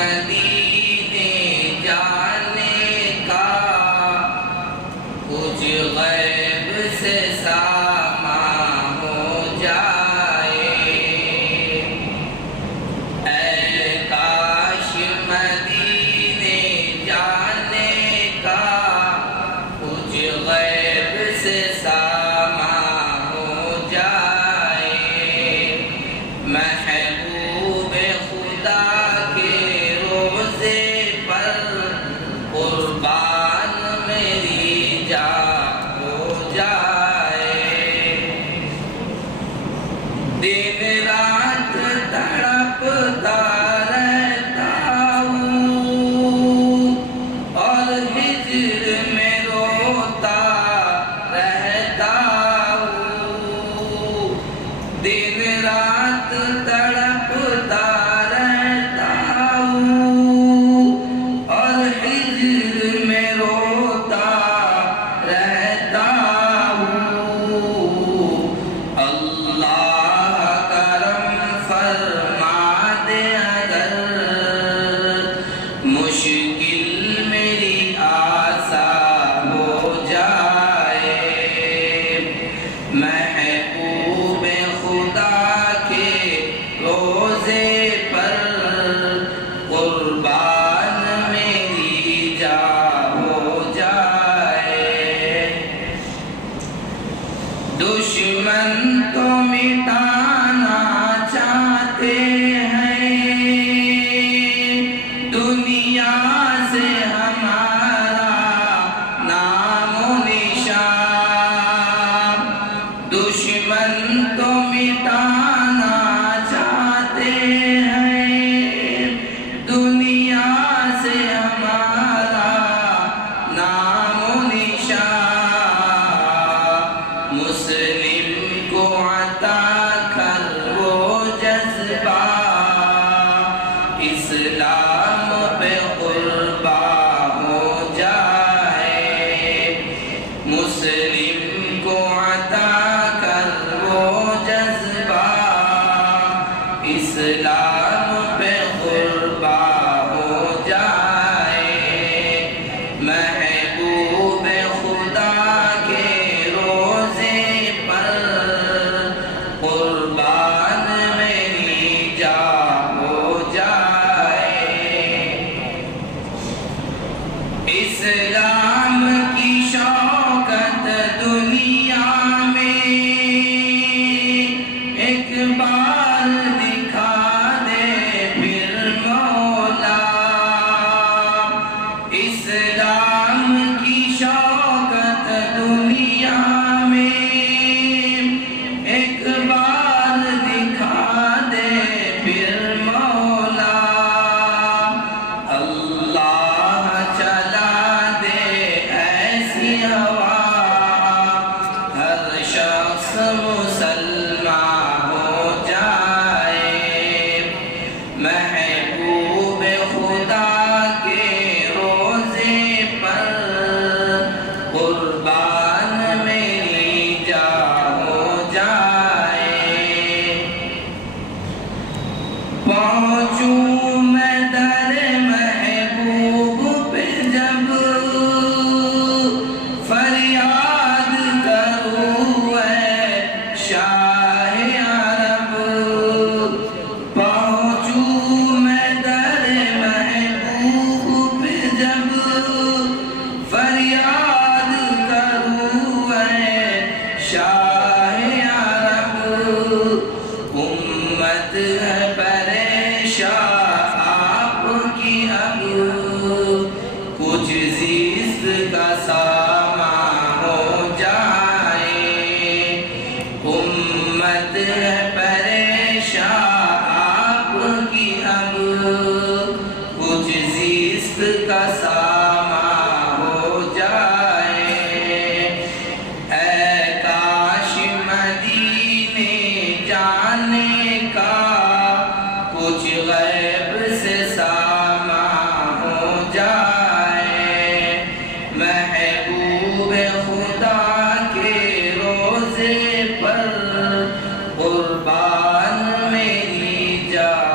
مدینے جانے کا کچھ غیب سے ساماں ہو جائے، اے کاش مدینے جانے کا کچھ غیب سے ساماں ہو جائے، محبوب خدا کے روزے پر قربان میری جان ہو جائے، دن رات تڑپتا رہتا ہوں اور ہجر میں روتا رہتا ہوں، دن رات تڑپتا رہتا ہوں اور ہجر میں روتا رہتا ہوں، اللہ کرم فرما دے اگر مشکل میری آسان ہو جائے، محبوب خدا کے روزے پر قربان میری جان ہو جائے، دشمن تو مٹانا چاہتے ہیں دنیا سے ہمارا نام و نشان، دشمن تو مٹانا چاہتے ہیں دنیا سے ہمارا نام و نشان، مسلم کو عطا کر وہ جذبہ اسلام پہ قربان ہو جائے، مسلم کو عطا کر وہ جذبہ اسلام پہ قربان ہو جائے، محبوب خدا کے روزے پر قربان میری جان ہو جائے، اسلام کی شوکت دنیا میں ایک بار دکھا دے پھر مولا، اسلام کی شوکت دنیا میں ایک بار دکھا دے پھر مولا، اللہ چلا دے ایسی ہوا ہر شخص مسلمان ہو جائے، محبوب خدا کے روزے پر قربان میری جان ہو جائے، پہنچوں میں در محبوب پہ جب فریاد کروں اے شاہ عرب، پہنچوں میں در محبوب پہ جب فریاد کروں اے شاہ عرب، امت ہے پریشان آپ کی اب کچھ زیست کا سامان ہو جائے، امت ہے پریشان آپ کی اب کچھ زیست کا سامان ہو جائے، اے کاش مدینے جانے کا کچھ غیب سے ساماں ہو جائے، محبوب خدا کے روزے پر قربان میری جان